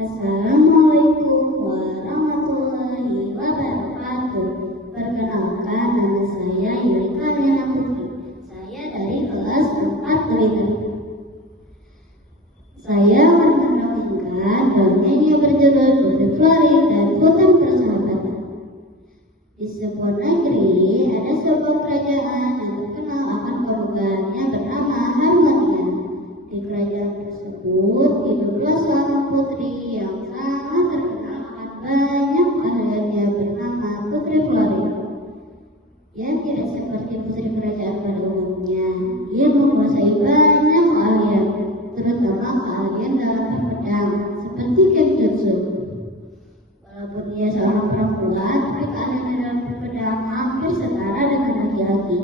Assalamualaikum warahmatullahi wabarakatuh. Perkenalkan, nama saya Yurika Nena Putri. Saya dari kelas 4 Liter. Saya akan membawakan dongeng yang berjudul Putri Florin dan Hutan Persahabatan. Di sebuah negeri ada sebuah kerajaan yang terkenal akan kemegahannya bernama Harmonia. Di kerajaan tersebut hiduplah seorang putri yang sangat terkenal akan banyak keahliannya bernama Putri Florin. Ia tidak seperti putri kerajaan pada umumnya. Ia menguasai banyak keahlian, terutama keahlian dalam berpedang seperti kenjutsu. Walaupun ia seorang perempuan, tapi keahliannya dalam berpedang hampir setara dengan laki-laki.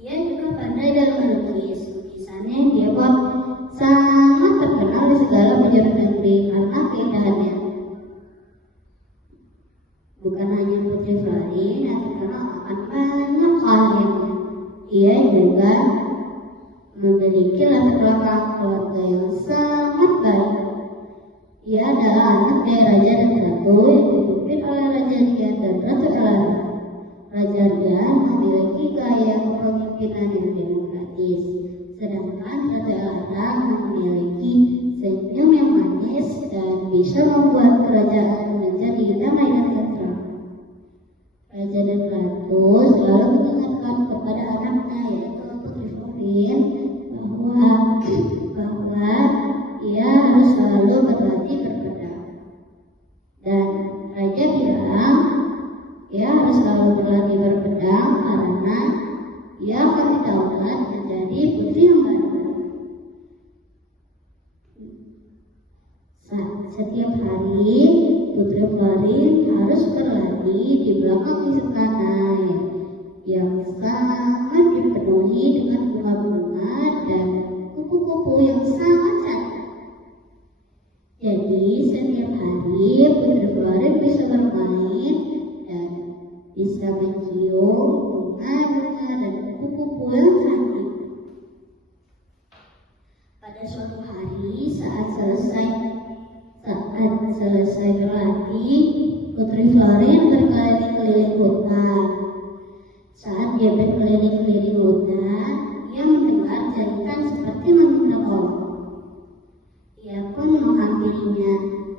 Ia juga pandai dalam melukis. Lukisannya yang dia buat sangat terkenal di segala penjuru negeri karena keindahannya. Bukan hanya Putri Florin yang terkenal akan banyak keahliannya, ia juga memiliki latar belakang keluarga yang sangat baik. Ia adalah anak dari Raja dan Ratu yang dipimpin oleh Raja Lian dan Ratu Elara. Raja Lian memiliki gaya kepemimpinan yang demokratis, sedangkan Ratu Elara memiliki senyum yang manis dan bisa membuat kerajaan menjadi damai dan tentram. Raja dan Ratu selalu mengingatkan kepada anaknya, yaitu Putri Florin, bahwa ia harus selalu berlatih berpedang. Dan Raja bilang ia harus selalu berlatih berpedang karena ia akan didaulat menjadi putri yang baik. Setiap hari Putri Florin harus berlatih di belakang istana yang sangat dipenuhi dengan bunga-bunga dan kupu-kupu yang sangat cantik. Jadi setiap hari Putri Florin bisa bermain dan bisa mencium bunga-bunga dan kupu-kupu yang cantik. Pada suatu hari saat selesai berlatih, Putri Florin berkeliling-keliling hutan. Saat dia berkeliling-keliling hutan, ia mendengar jeritan seperti meminta tolong. Ia pun menghampirinya.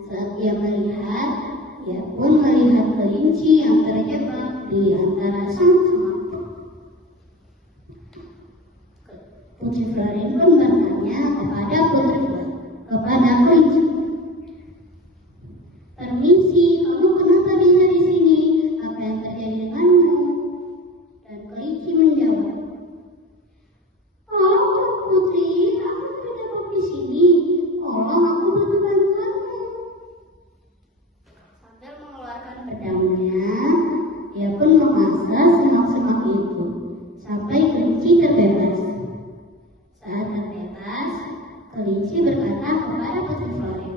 Saat ia melihat, ia pun melihat kelinci yang terjebak di antara sang-sang. Putri Florin pun bertanya kepada kelinci, "Permisi, kamu kenapa bisa di sini? Apa yang terjadi denganmu?" Dan kelinci menjawab, "Oh, Putri, aku terjebak di sini. Tolong, aku butuh bantuanmu." Sambil mengeluarkan pedangnya, ia pun memasah semak-semak itu sampai kelinci terbebas. Saat terbebas, kelinci berkata kepada Putri Florin,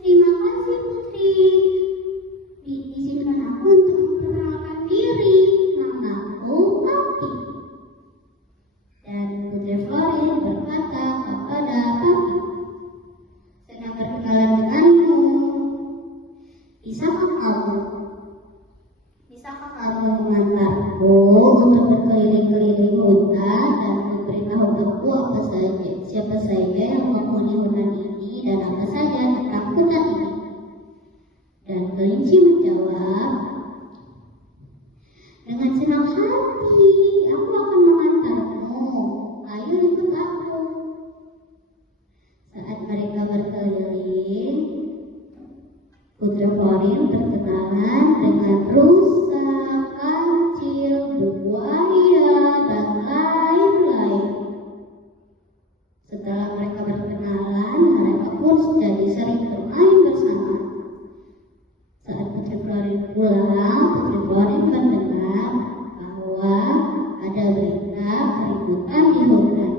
"Terima kasih Putri. Izinkan aku untuk memperkenalkan diri. Namaku Papi." Dan Putri Florin berkata kepada Papi, "Senang berkenalan denganmu. Bisakah kamu mengantarku untuk berkeliling-keliling hutan dan memberitahu aku siapa saja yang menghuni hutan ini dan apa saja tentang hutan ini?" Dan kelinci menjawab, "Dengan senang hati, aku akan mengantarmu. Ayo ikut aku." Saat mereka berkeliling, Putri Florin berkenalan dengan rusa, kancil, buaya, dan lain-lain. Setelah mereka berkenalan, mereka pun jadi sering bermain bersama. Saat Putri Florin pulang, Putri Florin mendengar bahwa ada berita keributan di hutan.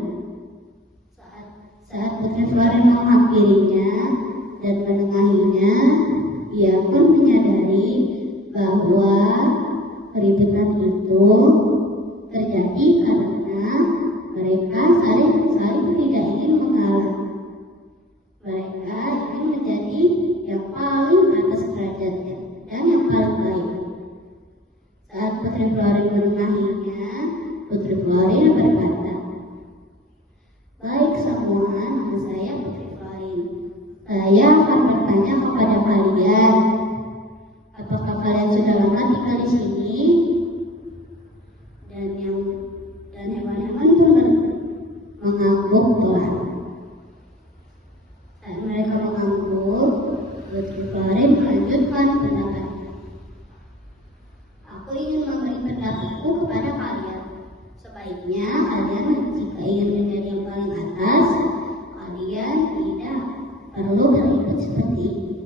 Saat Putri Florin menghampirinya dan menengahinya, ia pun menyadari bahwa keributan itu terjadi karena mereka saling Sebaliknya, kalian jika ingin menjadi yang paling atas, kalian tidak perlu berlutut seperti ini.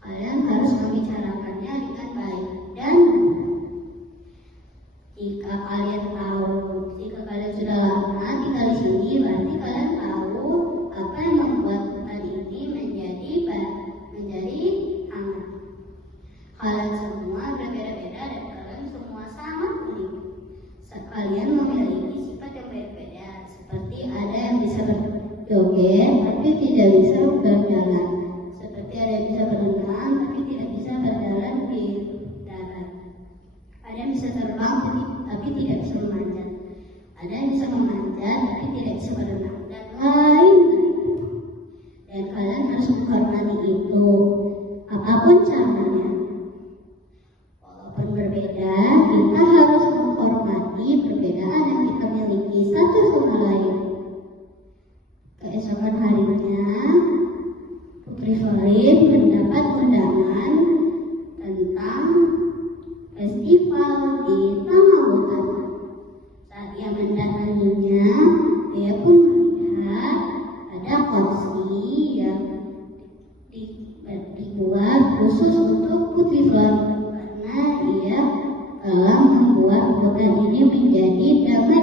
Kalian harus membicarakannya dengan baik. Dan jika kalian sudah lama tinggal di sini, berarti kalian tahu apa yang membuat hutan ini menjadi hangat. Kalian semua berbeda-beda dan kalian semua sangat unik. Kalian memiliki sifat yang berbeda, seperti ada yang bisa berjoget tapi tidak bisa berjalan, seperti ada yang bisa berenang tapi tidak bisa berjalan di darat, ada yang bisa terbang tapi tidak bisa memanjat, ada yang bisa memanjat tapi tidak bisa berenang, dan lain-lain. Dan kalian harus menghormati itu, apapun caranya. Walaupun berbeda, kita harus menghormati perbedaan yang kita miliki satu sama lain. Keesokan harinya, Putri Florine mendapat undangan tentang festival di Taman Hutan. Saat ia mendatanginya, dia pun melihat ada kursi yang dibuat khusus untuk Putri Florine, karena ia telah membuat hutan ini menjadi damai